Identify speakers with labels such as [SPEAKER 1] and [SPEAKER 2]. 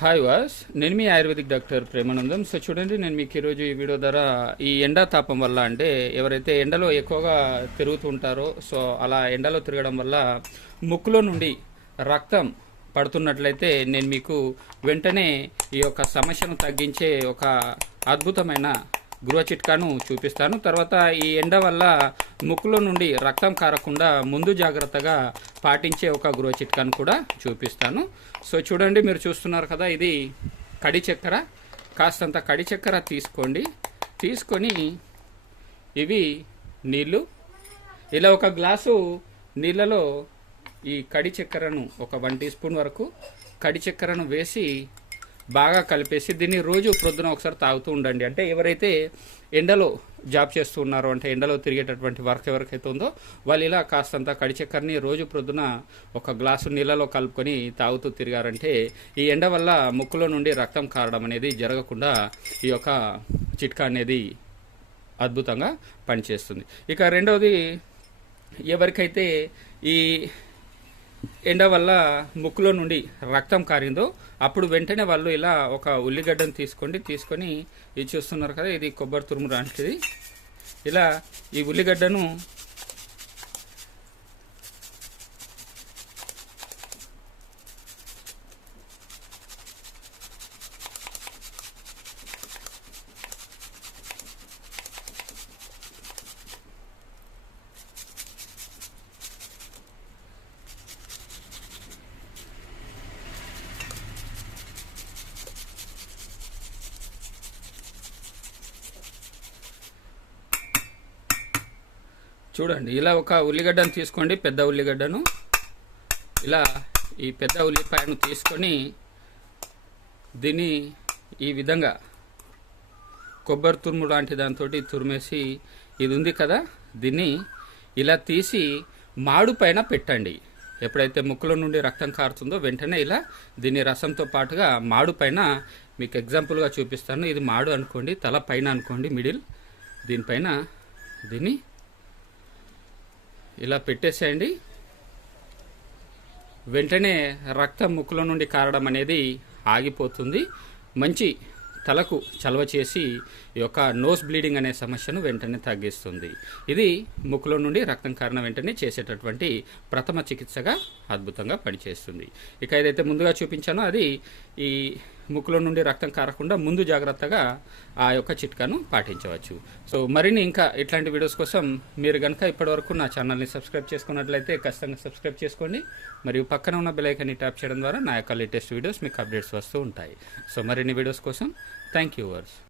[SPEAKER 1] Hi వాస్ నేను మీ ఆయుర్వేదిక్ డాక్టర్ ప్రేమానందం. సో చూడండి నేను మీకు ఈరోజు ఈ వీడియో ద్వారా ఈ ఎండా తాపం వల్ల అంటే ఎవరైతే ఎండలో ఎక్కువగా తిరుగుతుంటారో సో అలా ఎండలో తిరగడం వల్ల ముక్కులో నుండి రక్తం పడుతున్నట్లయితే నేను మీకు వెంటనే ఈ యొక్క సమస్యను తగ్గించే ఒక అద్భుతమైన గృహ చిట్కాను చూపిస్తాను. తర్వాత ఈ ఎండ వల్ల ముక్కులో నుండి రక్తం కారకుండా ముందు జాగ్రత్తగా పాటించే ఒక గృహ చిట్కాను కూడా చూపిస్తాను. సో చూడండి మీరు చూస్తున్నారు కదా ఇది కడి చక్కెర. కాస్తంత కడి చక్కెర తీసుకోండి. తీసుకొని ఇవి నీళ్ళు ఇలా ఒక గ్లాసు నీళ్ళలో ఈ కడి చక్కెరను ఒక వన్ టీ స్పూన్ వరకు కడి చక్కెరను వేసి బాగా కలిపేసి దీన్ని రోజు ప్రొద్దున ఒకసారి తాగుతూ ఉండండి. అంటే ఎవరైతే ఎండలో జాబ్ చేస్తూ ఉన్నారో అంటే ఎండలో తిరిగేటటువంటి వర్క్ ఎవరికైతే ఉందో వాళ్ళు ఇలా కాస్తంత కడి రోజు ప్రొద్దున ఒక గ్లాసు నీళ్ళలో కలుపుకొని తాగుతూ తిరిగారంటే ఈ ఎండ వల్ల ముక్కులో నుండి రక్తం కారడం అనేది జరగకుండా ఈ యొక్క చిట్కా అనేది అద్భుతంగా పనిచేస్తుంది. ఇక రెండవది ఎవరికైతే ఈ ఎండ వల్ల ముక్కులో నుండి రక్తం కారిందో అప్పుడు వెంటనే వాళ్ళు ఇలా ఒక ఉల్లిగడ్డను తీసుకోండి తీసుకొని ఇది చూస్తున్నారు కదా ఇది కొబ్బరి తురుము లాంటిది. ఇలా ఈ ఉల్లిగడ్డను చూడండి ఇలా ఒక ఉల్లిగడ్డను తీసుకోండి పెద్ద ఉల్లిగడ్డను. ఇలా ఈ పెద్ద ఉల్లిపాయను తీసుకొని దీన్ని ఈ విధంగా కొబ్బరి తురుము లాంటి దాంతో తురిమేసి ఇది ఉంది కదా దీన్ని ఇలా తీసి మాడు పైన పెట్టండి. ఎప్పుడైతే ముక్కులో నుండి రక్తం కారుతుందో వెంటనే ఇలా దీన్ని రసంతో పాటుగా మాడు పైన మీకు ఎగ్జాంపుల్గా చూపిస్తాను. ఇది మాడు అనుకోండి తల పైన అనుకోండి మిడిల్. దీనిపైన దీన్ని ఇలా పెట్టేసేయండి. వెంటనే రక్తం ముక్కులో నుండి కారడం అనేది ఆగిపోతుంది. మంచి తలకు చలవ చేసి ఈ యొక్క నోస్ బ్లీడింగ్ అనే సమస్యను వెంటనే తగ్గిస్తుంది. ఇది ముక్కులో నుండి రక్తం కారణ వెంటనే చేసేటటువంటి ప్రథమ చికిత్సగా అద్భుతంగా పనిచేస్తుంది. ఇక ఏదైతే ముందుగా చూపించానో అది ఈ ముక్కులో నుండి రక్తం కారకుండా ముందు జాగ్రత్తగా ఆ యొక్క చిట్కాను పాటించవచ్చు. సో మరిన్ని ఇంకా ఇట్లాంటి వీడియోస్ కోసం మీరు కనుక ఇప్పటివరకు నా ఛానల్ని సబ్స్క్రైబ్ చేసుకున్నట్లయితే ఖచ్చితంగా సబ్స్క్రైబ్ చేసుకోండి. మరియు పక్కన ఉన్న బెలైకన్ని ట్యాప్ చేయడం ద్వారా నా యొక్క లేటెస్ట్ వీడియోస్ మీకు అప్డేట్స్ వస్తూ ఉంటాయి. సో మరిన్ని వీడియోస్ కోసం థ్యాంక్ యూ వర్స్.